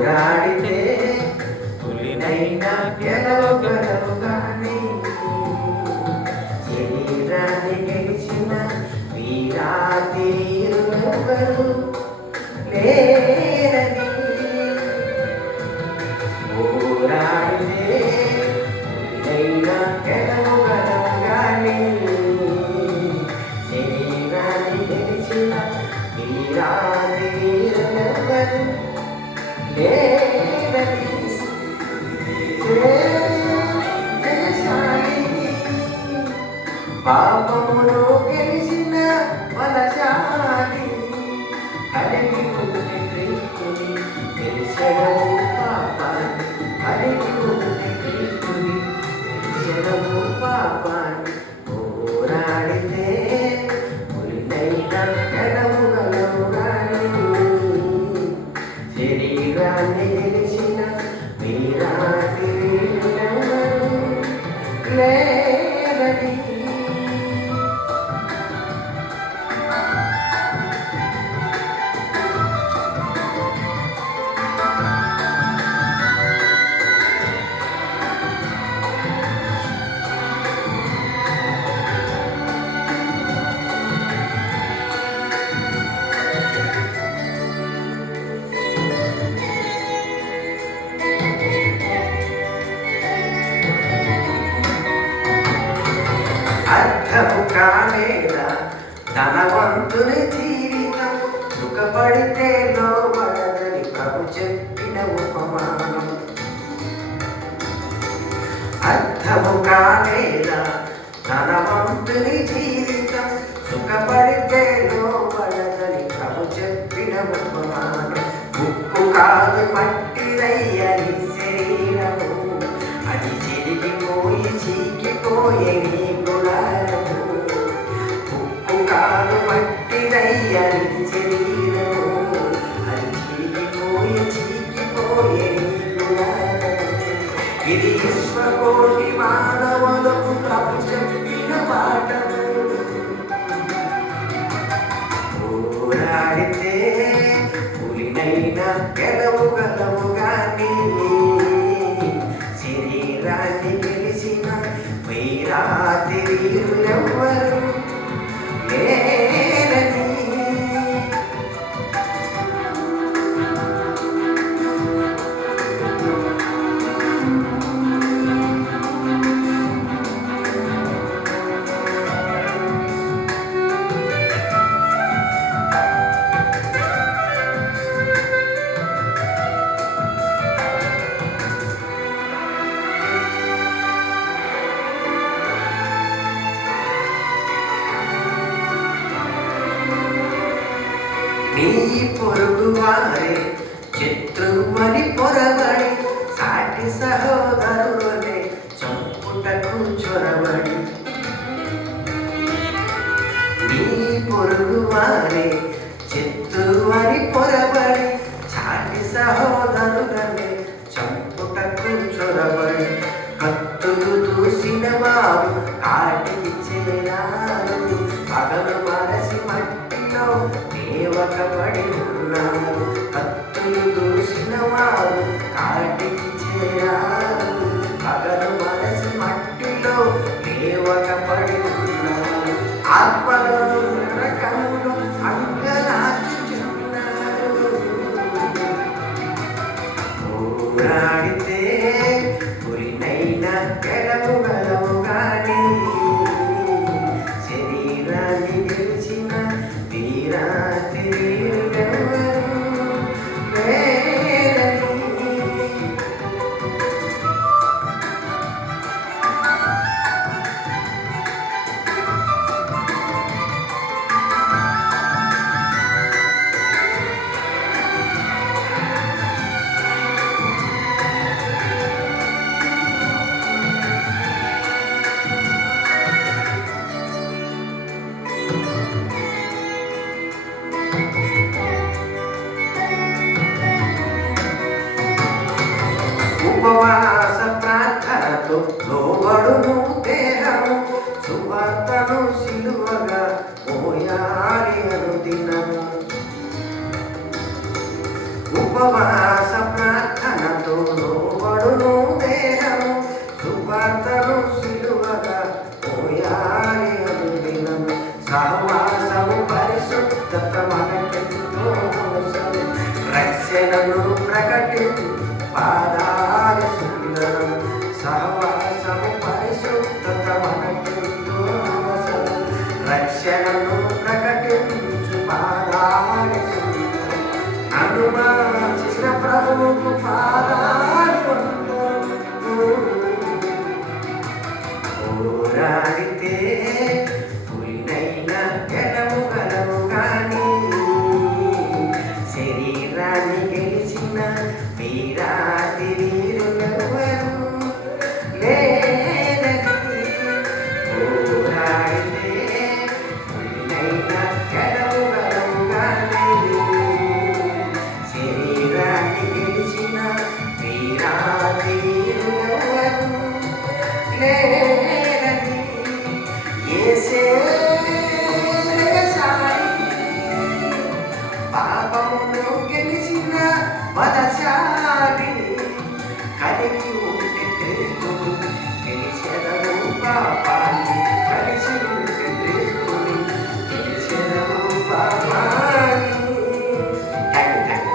పోరాడితే పులినైనా గెలవగలవు గాని శరీరాన్ని గెలిచిన వీరాధీరులెవ్వరు లేరని పోరాడితే పులినైనా గెలవగలవు గాని శరీరాన్ని గెలిచిన వీరాధీరులెవ్వరు లేరని పాపమును గెలిచిన బలశాలి కలిగి ఉండే క్రీస్తుని గెలిచెదవు పాపాన్ని కలిగి ఉండే క్రీస్తుని గెలిచెదవు పాపాన్ని పోరాడితే పులినైనా గెలవగలవు గాని శరీరాన్ని గెలిచిన వీరాధీరులెవ్వరు లేరని అర్థము కాలేదా ధనవంతుని జీవితం సుఖపడితే లోబడదని ప్రభు చెప్పిన ఉపమానం అర్థము కాలేదా ధనవంతుని జీవితం సుఖపడితే లోబడదని ప్రభు చెప్పిన ఉపమానం ఉప్పు కాదు మట్టిదయ్యని శరీరము అది చెరిగిపోయి చీకిపోయే నీ గుణాలను ఉప్పు కాదు మట్టిదయ్యని శరీరము అది చీకిపోయే నీ గుణాలను ఇది విశ్వకోటి మానవులకు ప్రభు చెప్పిన పాఠము పోరాడితే పులినైనా గెలవగలవు గాని శరీరాన్ని గెలిచిన వీరాధీరులెవ్వరు లేరని నీ పొరుగు వారే శత్రువని పొరబడి సాటి సహోదరులే చంపుటకు చొరబడి నీ పొరుగు వారే శత్రువని పొరబడి సాటి సహోదరులే చంపుటకు చొరబడి కత్తులు దూసిన వారు కాటికి చేరారు పగలు మరసి మట్టిలో దేవకబడి ఉన్నారు కత్తులు దూసిన వారు కాటికి చేరారు పగలు మరసి మట్టిలో దేవకబడి ఉన్నారు ఆత్మలో నరకములు అంగలాచుచున్నారు పోరాడితే పులినైనా గెలవగలవు గాని శరీరాన్ని గెలిచిన వీరాధీరులెవ్వరు లేరని ఉపవాస ప్రార్థనతో లోబడును దేహము సువార్తను సిలువగా మోయాలి అనుదినము ఉపవాస సావుకు పారాడుకుందరు. పోరాడితే పులినైనా గెలవగలవు గాని శరీరాన్ని గెలిచిన వీరాది వీరులెవరు లేరని. పోరాడితే పులినైనా గెలవగలవు గాని శరీరాన్ని గెలిచిన వీరాది వీరులెవరు లేరని. యేసే సాయి పాపమును గెలిచిన వదశాలి కలిగి